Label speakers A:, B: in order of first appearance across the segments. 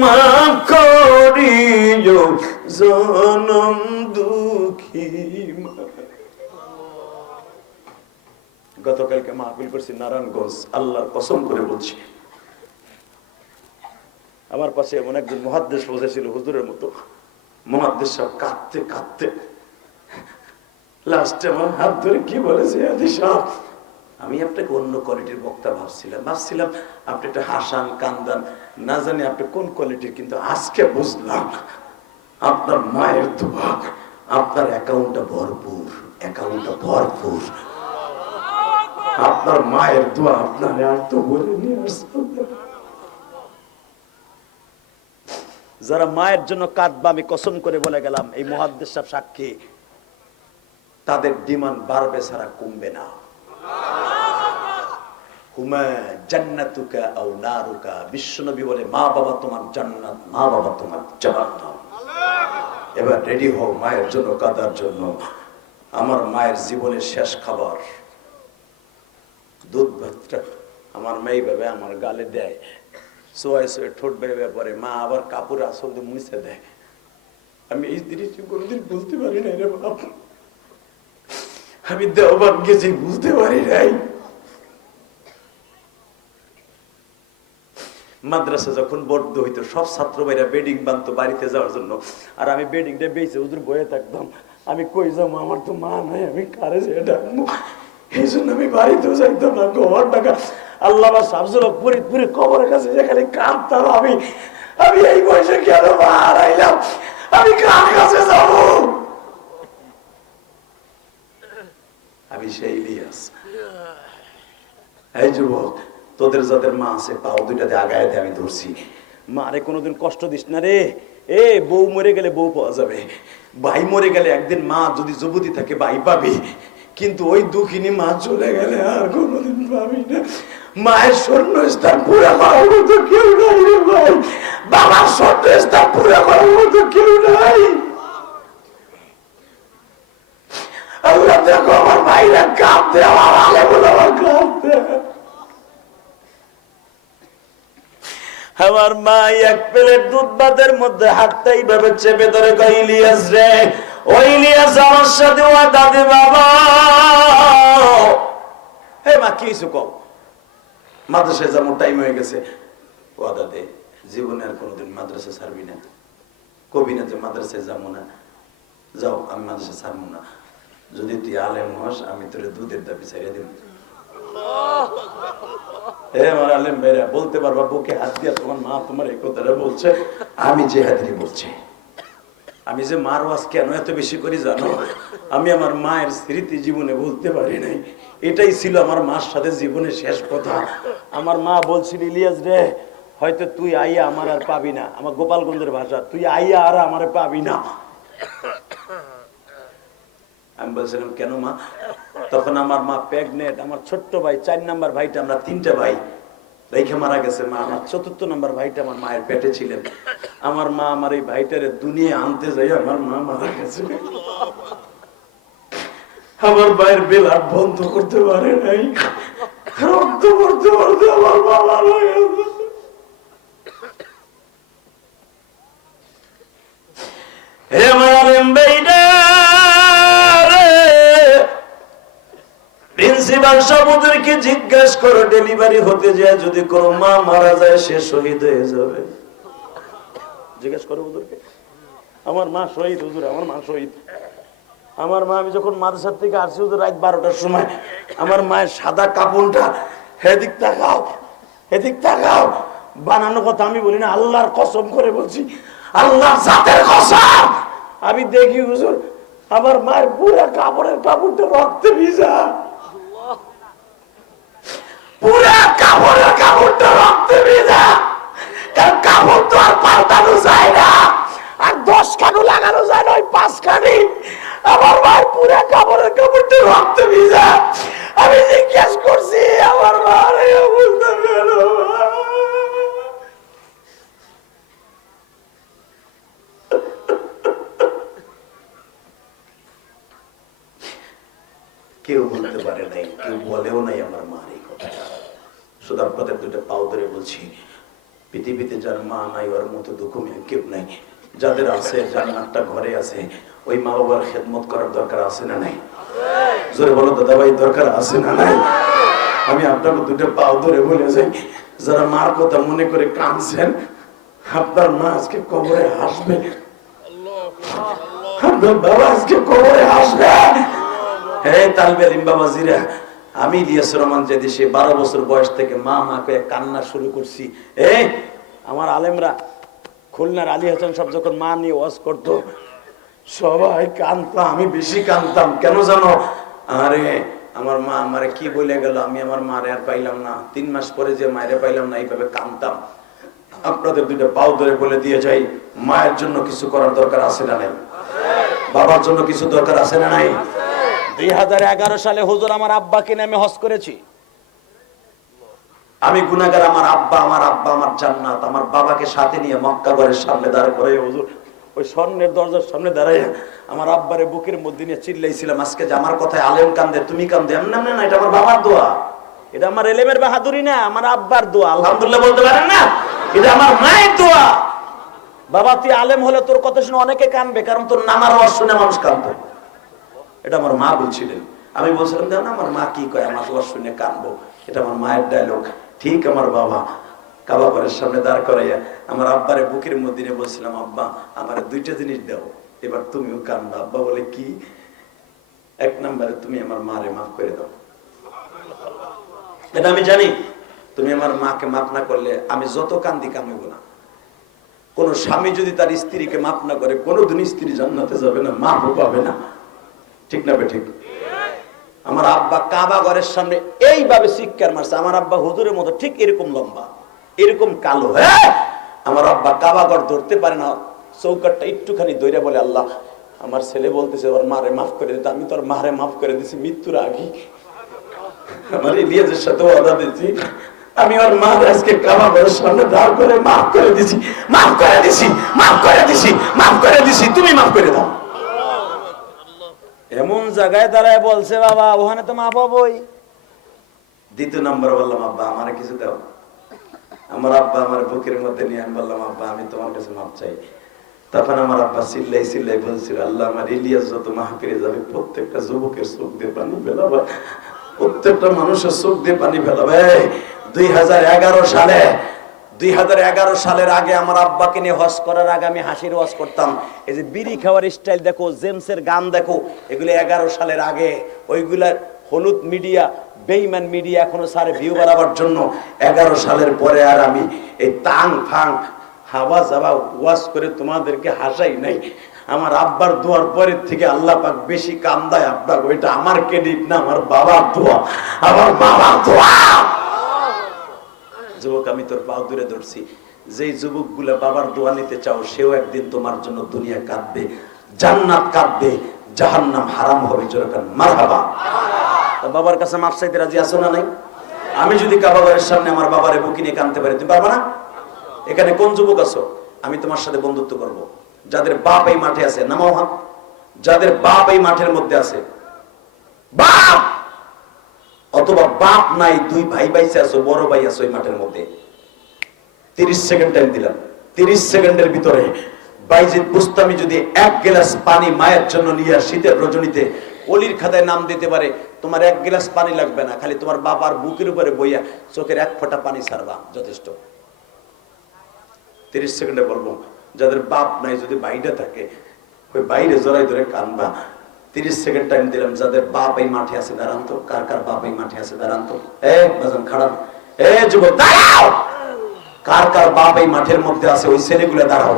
A: মাফ করিও, জনম দুঃখী গতকালকে মাহফিল করছি নারায়ণগঞ্জ, আল্লাহর কসম করে বলছি। আমার পাশে এমন একজন মহাদ্দেশ বসেছিল হুজুরের মতো। মহাদ্দেশ সব কাঁদতে কাঁদতে, লাস্টে আমার হাত ধরে কি বলেছে আদি সাহেব? আমি আপনাকে অন্য কোয়ালিটির বক্তা ভাবছিলাম। ভাবছিলাম আপনি একটা হাসান, কান্দান, না জানি আপনি কোন কোয়ালিটির কিন্তু আজকে বুঝলাম আপনার মায়ের দোয়া, আপনার অ্যাকাউন্টটা ভরপুর অ্যাকাউন্টটা ভরপুর। আপনার মায়ের দোয়া আপনার আর বলে নিয়ে যারা মায়ের জন্য কাঁদবা, আমি কসম করে বলে গেলাম, এই মহাদ্দেশ সাহেব সাক্ষী। তাদের ডিমান্ড বাড়বে ছাড়া কমবে না। নারুকা। বলে, মা বাবা তোমার জান্নাত, মা বাবা তোমার এবার রেডি মায়ের জন্য, কাদার জন্য। আমার মায়ের জীবনের শেষ খাবার। দুধ ভাতটা আমার মেয়ে ভাবে আমার গালে দেয়। সোয়াই সোয়ে ঠোঁট ভেবে পরে মা আবার কাপড় আসল দিয়ে মুছে দেয়। আমি এই দৃশ্য কোনোদিন বুঝতে পারি না রে বাপ। আমি দেওবান গেছি বুঝতে পারি নাই। মাদ্রাসা যখন বদ্ধ হইতো, সব ছাত্র ভাইরা বেডিং বানতো বাড়িতে যাওয়ার জন্য। আর আমি বেডিংটা বেঁচে ওদের বয়ে থাকতাম। আমি কই যাব, আমার তো মা নাই, আমি কারে যে ডাকবো? এই জন্য আমি বাড়িতেও যাইতাম না কবর টাকা আল্লাহ সাবজুল ফরিদপুরে কবরের কাছে যেখানে কাঁদতাম আমি। আমি এই বয়সে কেন হারাইলাম? আমি কার কাছে যাব? আমি সেই ইলিয়াস এই যুবক তোদের যাদের মা আছে, পাও দুইটাতে আগায় দে আমি ধরছি। মা রে, কোনোদিন কষ্ট দিস না রে। এ, বউ মরে গেলে বউ পাওয়া যাবে। ভাই মরে গেলে একদিন মা যদি যুবতী থাকে, ভাই পাবি। কিন্তু ওই দুঃখিনী মা চলে গেলে আর কোনোদিন পাবি না। মায়ের স্বর্ণ স্থান পুরা করার মতো কেউ নাই রে ভাই। বাবার স্বর্ণ স্থান পুরা করার মতো কেউ নাই। আল্লাহ দেখো আমার ভাইরা কাঁদতে আমার আলে বলে আমার কাঁদতে আমার মা এক প্লেট দুধ ভাতের মধ্যে হাতটা এইভাবে চেপে ধরে কই ইলিয়াস রে, ও ইলিয়াস, আমার সাথে ওয়াদা দে বাবা। হে মা, কি হয়েছে কও? মাদ্রাসায় যাব টাইম হয়ে গেছে। ওয়াদা দে, জীবনে আর কোনোদিন মাদ্রাসা ছাড়বি না। কবি না যে মাদ্রাসায় যাব না। যাও, আমি মাদ্রাসা ছাড়বো না। যদি তুই আলেম হস, আমি তোর দুধের দাবি ছাড়িয়ে দিব। বলতে পারবা, বুকে হাত তোমার মা তোমার এই কথাটা বলছে, আমি বলছি। আমি যে মার ওয়াজ কেন এত বেশি করি জানো? আমি আমার মায়ের স্মৃতি জীবনে বলতে পারি নাই। এটাই ছিল আমার মার সাথে জীবনের শেষ কথা। আমার মা বলছিল, ইলিয়াস রে, হয়তো তুই আইয়া আমার আর পাবি না। আমার গোপালগঞ্জের ভাষা, তুই আইয়া আর আমার পাবি না। আমি বলছিলাম, কেন মা? তখন আমার মা প্রেগনেন্ট আমার ছোট্ট ভাই, চার নাম্বার ভাইটা, আমরা তিনটা ভাই। রেখে মারা গেছে মা। আমার চতুর্থ নাম্বার ভাইটা আমার মায়ের পেটে ছিলেন। আমার মা আমার এই ভাইটারে দুনিয়া আনতে যাই, আমার মা মারা গেছে। আমার ভাইয়ের বেলার বন্ধ করতে পারে নাই। রক্ত করতে করতে আমার মা মারা গেছে। জিজ্ঞাসা করো, ডেলিভারি হতে যায় যদি কোনো মা মারা যায়, সে শহীদ হয়ে যাবে। জিজ্ঞেস করো ওদেরকে আমার মা শহীদ, হুজুর, আমার মা শহীদ। আমার মা, আমি যখন মাদ্রাসার থেকে রাত বারোটার সময়, আমার মায়ের সাদা কাপড়টা, হেদিক তাকাও হেদিক তাকাও। বানানো কথা আমি বলি না, আল্লাহর কসম করে বলছি, আল্লাহর জাতের কসম। আমি দেখি, হুজুর, আমার মায়ের পুরা কাপড়ের কাপড়টা রক্তে ভিজা। পুরা কাপড়ের কাপড়টা রক্তে ভিজা। কারণ কাপড় তো আর পাল্টানো যায় না। আর দশ লাগানো যায় না, ওই পাঁচ খানি আমার পুরা কাপড়ের কাপড়টা রক্তে ভিজা। আমি জিজ্ঞেস করছি, আমার মার এই অবস্থা কেউ বলতে পারে নাই, কেউ বলেও নাই আমার মার। শুধু আপনাদের দুটো পাও ধরে বলছি, পৃথিবীতে যার মা নাই, ওর মতো দুঃখ কেউ নাই। যাদের আছে জান্নাতটা ঘরে আছে, ওই মা বাবার খেদমত করার দরকার আছে না নাই? জোরে বলো, দাদা ভাই, দরকার আছে না নাই? আমি আপনাকে দুটো পাও ধরে বলে যাই, যারা মার কথা মনে করে কাঁদছেন, আপনার মা আজকে কবরে হাসবে আপনার বাবা আজকে কবরে হাসবে হে তালবে আলিম বাবা জিরা আমি ইলিয়াস রহমান যে দেশে বারো বছর বয়স থেকে মা মাকে কান্না শুরু করছি। এই, আমার আলেমরা, খুলনার আলী হাসান সব যখন মা নিয়ে ওয়াজ করতো, সবাই কানতাম আমি বেশি কানতাম কেন জানো? আরে, আমার মা আমারে কি বলে গেল? আমি আমার মারে আর পাইলাম না। তিন মাস পরে যে মায়ের পাইলাম না, এইভাবে কানতাম আপনাদের দুইটা পাও ধরে বলে দিয়ে যাই, মায়ের জন্য কিছু করার দরকার আছে না নাই? বাবার জন্য কিছু দরকার আছে না নাই?
B: দুই হাজার এগারো সালে হুজুর আমার আব্বাকে হজ করেছি।
A: আমি আমার আব্বা আমার আব্বা আমার জান্নাত আমার বাবাকে সাথে নিয়ে মক্কা ঘরের সামনে দাঁড় করে হুজুর ওই স্বর্ণের দরজার সামনে দাঁড়াইয়া আমার আব্বারে বুকের মধ্যে নিয়ে চিল্লাইছিলাম আজকে যে আমার কথায় আলেম কান্দে তুমি কান্দে এমন এমন না এটা আমার বাবার দোয়া।
B: এটা আমার এলেমের বাহাদুরি না আমার আব্বার দোয়া আল্লাহ
A: আলহামদুলিল্লাহ বলতে পারেন না এটা আমার মায়ের দোয়া।
B: বাবা তুই আলেম হলে তোর কথা শুনে অনেকে কানবে কারণ তোর
A: নামার আওয়াজ শুনে মানুষ কান্দে এটা আমার মা বলছিলেন। আমি বলছিলাম, দেখো আমার মা কি কয়? আমার আওয়াজ শুনে কানবো এটা আমার মায়ের ডায়লগ ঠিক আমার বাবা কাবাবারের সামনে দাঁড় করাইয়া আমার আব্বারে বুকের মধ্যে বলছিলাম, আব্বা, আমার দুইটা জিনিস দাও। এবার তুমিও কান্দা আব্বা বলে, কি? এক নম্বরে, তুমি আমার মারে মাফ করে দাও। এটা আমি জানি। তুমি আমার মাকে মাফ না করলে আমি যত কান্দি কামিব না। কোন স্বামী যদি তার স্ত্রীকে মাফ না করে কোনোদিন স্ত্রী জান্নাতে যাবে না, মাফও পাবে না। ঠিক না ঠিক?
B: আমার আব্বা কাবা ঘরের সামনে এইভাবে শিক্ষার মারছে। আমার আব্বা হুজুরের মতো ঠিক এরকম লম্বা, এরকম কালো হ্যাঁ?
A: আমার আব্বা কাবাগর ধরতে পারে না। চৌকাটটা একটুখানি দৈরা বলে, আল্লাহ, আমার ছেলে বলতেছে ওর মারে মাফ করে দিতে আমি তোর মারে মাফ করে দিছি মৃত্যুর আগে আমার ইলিয়াজের সাথে ওয়াদা দিয়েছি। আমি ওর মা আজকে কাবাগরের সামনে দাঁড় করে মাফ করে দিছি, মাফ করে দিছি, মাফ করে দিছি, মাফ করে দিছি, তুমি মাফ করে দাও।
B: এমন জায়গায় দাঁড়ায় বলছে, বাবা, ওখানে তো মা পাবই
A: দ্বিতীয় নম্বর বললাম, আব্বা, আমার কিছু দাও। আমার আব্বা আমার বুকের মধ্যে নিয়ে আমি বললাম, আব্বা, আমি তোমার কাছে মাপ চাই। তখন আমার আব্বা চিল্লাই চিল্লাই বলছিল, আল্লাহ আমার ইলিয়াস যত মাহফিরে যাবে, প্রত্যেকটা যুবকের চোখ দিয়ে পানি ফেলাবে। প্রত্যেকটা মানুষের চোখ দিয়ে পানি ফেলাবে। দুই হাজার এগারো সালে
B: দুই হাজার এগারো সালের আগে আমার আব্বাকে নিয়ে হজ করার আগে আমি হাসির ওয়াজ করতাম। এই যে বিড়ি খাওয়ার স্টাইল দেখো, জেমসের গান দেখো, এগুলো এগারো সালের আগে। ওইগুলা হলুদ মিডিয়া, বেইমান মিডিয়া এখনও সারে ভিউ বাড়াবার
A: জন্য। এগারো সালের পরে আর আমি এই তাং ফাং, হাওয়া যাওয়া ওয়াজ করে তোমাদেরকে হাসাই নাই। আমার আব্বার দোয়ার পরের থেকে আল্লাহ পাক বেশি কান্দায় আপনার, ওইটা আমার ক্রেডিট না, আমার বাবার দোয়া। আমার বাবার দোয়া! যুবক, আমি তোর পাও দূরে ধরছি। যেই যুবকগুলা বাবার দোয়া নিতে চাও, সেও একদিন তোমার জন্য দুনিয়া কাঁদবে, জান্নাত কাঁদবে, জাহান্নাম হারাম হবে। জোরকান মারহাবা।
B: বাবার কাছে মাপ চাইতে রাজি আছো না নাই?
A: আমি যদি কাবাবারের সামনে আমার বাবারে বুকি নিয়ে কানতে পারি, তুমি পারবা না? এখানে কোন যুবক আছো? আমি তোমার সাথে বন্ধুত্ব করব। যাদের বাপ এই মাঠে আছে, নামাও হাত। যাদের বাপ এই মাঠের মধ্যে আছে, বাপ! অথবা বাপ নাই, দুই ভাই বাইসে আছো, বড় ভাই আছো এই মাঠের মধ্যে। তিরিশ সেকেন্ড টাইম দিলাম। তিরিশ সেকেন্ডের ভিতরে বাইজিৎ বুস্তামি যদি এক গ্লাস পানি মায়ের জন্য নিয়ে আস, শীতের রজনীতে, অলির খাতায় নাম দিতে পারে, তোমার এক গ্লাস পানি লাগবে না, খালি তোমার বাবার বুকের উপরে বইয়া চোখের এক ফোঁটা পানি ছাড়বা, যথেষ্ট। তিরিশ সেকেন্ডে বলব, যাদের বাপ নাই, যদি বাইরে থাকে, ওই বাইরে জড়াই ধরে কানবা। তিরিশ সেকেন্ড টাইম দিলাম, যাদের বাপ এই মাঠে আছে দাঁড়ান তো কার কার বাপ এই মাঠে আছে দাঁড়ান তো বাজান খারাপ এ, যুবক, দাঁড়াও! কার কার বাপ এই মাঠের মধ্যে আছে, ওই ছেলেগুলো দাঁড়াও।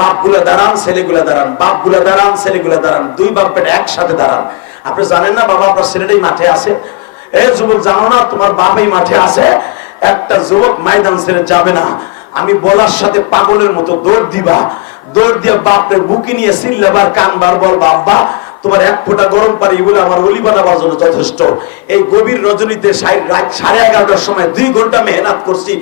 A: বাপগুলা দাঁড়ান, ছেলেগুলা দাঁড়ান। বাপগুলা দাঁড়ান, ছেলেগুলা দাঁড়ান। দুই বাপ বেটা একসাথে দাঁড়ান। আপনি জানেন না, বাবা আপনার ছেলেটাই মাঠে আছে? এ, যুবক, জানো না, তোমার বাপ এই মাঠে আছে? একটা যুবক ময়দান ছেড়ে যাবে না। আমি বলার সাথে পাগলের মতো দৌড় দিবা। দৌড় দিয়ে বাপরে বুকি নিয়ে সিল্লাবার কানবার বল বাবা তোমার এক ফোঁটা গরম পানি বলে আমার অলি বানাবার জন্য যথেষ্ট। এই গভীর রজনীতে রাত সাড়ে এগারোটার সময় দুই ঘণ্টা মেহনত করছি।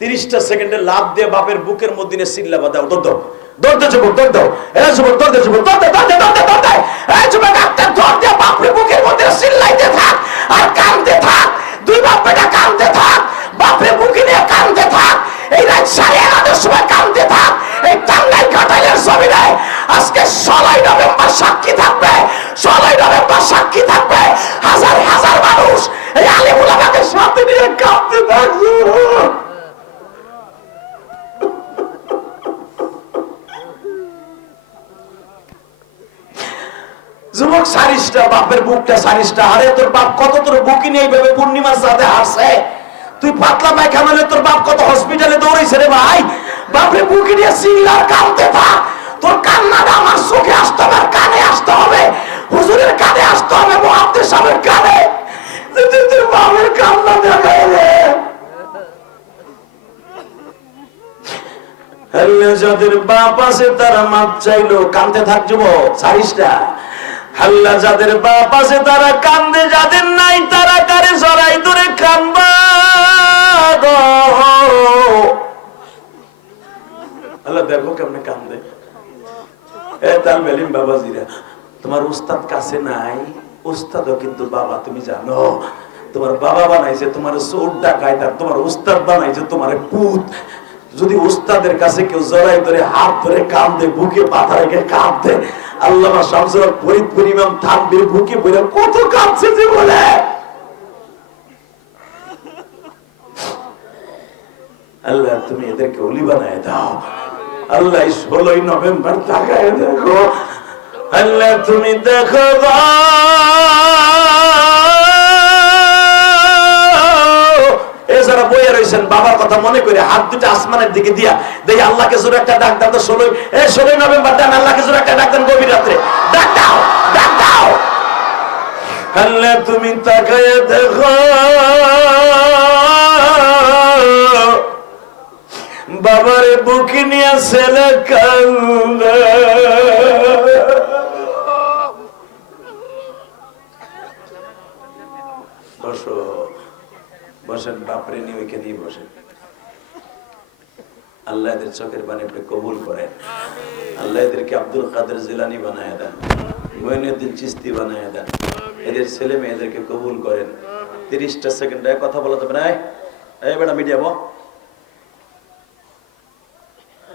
A: তিরিশটা সেকেন্ডে লাভ দিয়ে বাপের বুকের মধ্যে সিল্লা সিল্লাবা দাও দৌড়। দাও দৌড় দে যুবক, দৌড় দাও এ যুবক, দৌড় দে যুবক, দৌড় দে দৌড় দে দৌড় দে দৌড় দে। এ যুবক একটা দৌড় দিয়ে বাপরে বুকের মধ্যে সিল্লাইতে থাক আর কানতে থাক দুই বাপ বেটা কানতে থাক বাপরে বুকে নিয়ে কানতে থাক
B: এই রাত সাড়ে এগারোটার সময় কান্দতে থাক এই টাঙ্গাইল ঘাটাইলের ছবি নেয় আজকে ষোলোই নভেম্বর সাক্ষী থাকবে ষোলোই নভেম্বর সাক্ষী থাকবে হাজার হাজার মানুষ এই আলিমুল আমাকে সাথে নিয়ে কাঁদতে থাকবে যুবক সারিসটা বাপের বুকটা সারিসটা আরে তোর বাপ কত তোর বুকি নেই ভেবে পূর্ণিমার সাথে হাসছে তুই পাতলা পায়খানা তোর বাপ কত হসপিটালে দৌড়াইছে রে ভাই? বাপরে বুকি নিয়ে সিংলার কাঁদতে থাক তোর কান্নাটা আমার চোখে আসতে হবে কানে আসতে হবে। হুজুরের কানে আসতে হবে, মহাব্দের সাহেবের কানে। তুই বাপের কান্না দেখাই রে।
A: যাদের বাপ আছে তারা মাপ চাইলো। কান্দতে থাকব সারিসটা আল্লাহ যাদের বাপ আছে, তারা কান্দে, যাদের নাই, তারা কারে সরাই ধরে কানবা গো। আল্লাহ দেখো কেমনে কান্দে। এ তার বাবাজিরা, তোমার উস্তাদ কাছে নাই উস্তাদও কিন্তু বাবা, তুমি জানো। তোমার বাবা বানাইছে, তোমার চোর ডাকায় তার তোমার উস্তাদ বানাইছে, তোমার পুত। যদি উস্তাদের কাছে কেউ জড়াই ধরে হাত ধরে কান্দে, বুকে পাথা রেখে কাঁদতে আল্লাহ শামসুল ফরিদপুর বুকে বলে, কত কাঁদছে যে বলে আল্লাহ, তুমি এদেরকে অলি বানায় দাও আল্লাহ ষোলোই নভেম্বর তাকায় দেখো আল্লাহ, তুমি দেখো গো। যারা বইয়ে রয়েছেন, বাবার কথা মনে করে হাত দুটো আসমানের দিকে দিয়া দেখি আল্লাহকে জোরে একটা ডাক দাও তো ষোলোই, এ ষোলোই নভেম্বর দেন আল্লাহকে জোরে একটা ডাক দেন গভীর রাত্রে। ডাক দাও ডাক দাও। আল্লাহ তুমি তাকায় দেখো। বাবারে বুকি নিয়ে ছেলে কান্দে। বসো। বসেন বাপরে নিয়ে ওইখানেই বসেন। আল্লাহ এদের চোখের আপনি কবুল করেন। আল্লাহ এদেরকে আব্দুল কাদের জিলানি বানায় দেন মঈনুদ্দিন চিস্তি বানায় দেন। এদের ছেলে মেয়েদেরকে কবুল করেন। তিরিশটা সেকেন্ডে কথা বলা যাবে না? এই, বেটা মিডিয়া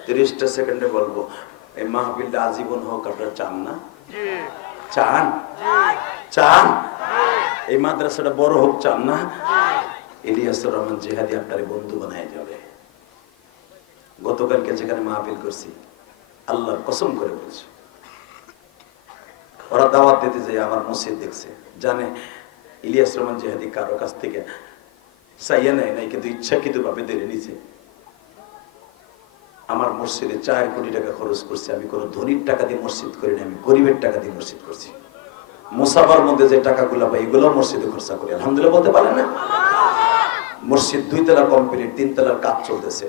A: তিরিশটা সেকেন্ডে বলব এই মাহফিলটা আজীবন হোক আপনারা চান না? চান? চান? এই মাদ্রাসাটা বড় হোক চান না? ইলিয়াসুর রহমান জিহাদি আপনার বন্ধু বানায় যাবে। গতকালকে যেখানে মাহফিল করছি আল্লাহ কসম করে বলছি। ওরা দাওয়াত দিতে যায় আমার মসজিদ দেখছে, জানে ইলিয়াস রহমান জিহাদি কারও কাছ থেকে চাইয়া নেয় নাই, কিন্তু ইচ্ছাকৃত ভাবে দেরে নিছে। আমার মসজিদে চার কোটি টাকা খরচ করছে, আমি কোনো ধনীর টাকা দিয়ে মসজিদ করি না আমি গরিবের টাকা দিয়ে মসজিদ করছি। মুসাফার মধ্যে যে টাকাগুলো পাই এগুলো মসজিদে খরচা করি। আলহামদুলিল্লাহ বলতে পারেন না? মসজিদ দুই তলা কমপ্লিট তিন তলার কাজ চলতেছে।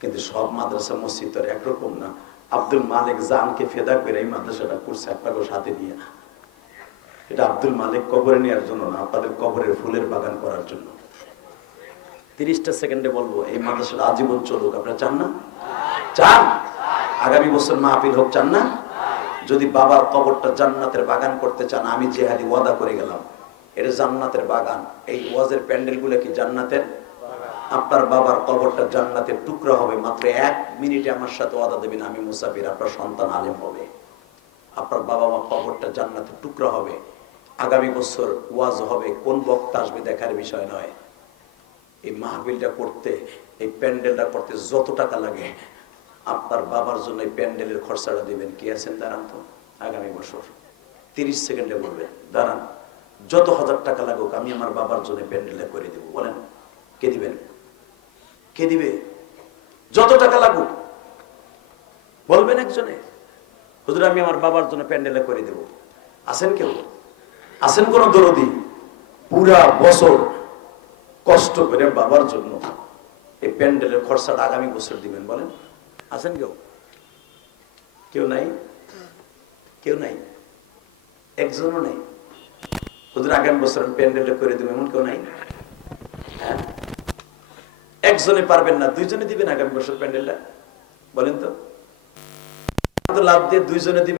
A: কিন্তু সব মাদ্রাসা মসজিদ তো একরকম না। আব্দুল মালিক জানকে ফেদা করে এই মাদ্রাসাটা করছে আপনাকে সাথে নিয়ে। এটা আব্দুল মালিক কবরে নেওয়ার জন্য না, আপনাদের কবরের ফুলের বাগান করার জন্য। তিরিশটা সেকেন্ডে বলব, এই মাদ্রাসাটা আজীবন চলুক, আপনারা চান না? চান? আগামী বছর মাহফিল হোক, চান না? যদি বাবার কবরটা জান্নাতের বাগান করতে চান, আমি জেহাদি ওয়াদা করে গেলাম। এটা জান্নাতের বাগান। এই ওয়াজের প্যান্ডেলগুলো কি জান্নাতের? আপনার বাবার কবরটা জান্নাতের টুকরা হবে। মাত্র এক মিনিটে আমার সাথে ওয়াদা দেবেন, আমি মুসাফির, আপনার সন্তান আলেম হবে। আপনার বাবা মা কবরটা জান্নাতের টুকরা হবে। আগামী বছর ওয়াজ হবে। কোন বক্তা আসবে দেখার বিষয় নয়। এই মাহফিলটা করতে, এই প্যান্ডেলটা করতে যত টাকা লাগে, আপনার বাবার জন্য এই প্যান্ডেলের খরচাটা দিবেন। কি আছেন? দাঁড়ান তো। আগামী বছর। তিরিশ সেকেন্ডে বলবেন। দাঁড়ান। যত হাজার টাকা লাগুক, আমি আমার বাবার জন্য প্যান্ডেলটা করে দেবো। বলেন, কে দিবেন? কে দিবে? যত টাকা লাগুক, বলবেন একজনে, হুজুর, আমি আমার বাবার জন্য প্যান্ডেলে করে দেব। আছেন কেউ? আছেন কোন দরদি? পুরা বছর কষ্ট করে বাবার জন্য এই প্যান্ডেলের খরচাটা আগামী বছর দিবেন, বলেন। আছেন কেউ? কেউ নাই? কেউ নাই? একজনও নেই? হুজুর আগামী বছর প্যান্ডেলটা করে দেবো, এমন কেউ নাই? হ্যাঁ? একজনে পারবেন না, দুইজনে দিবেন আগামী বছর প্যান্ডেলটা? বলেন তো লাভ দিয়ে দুইজনে দিবেন।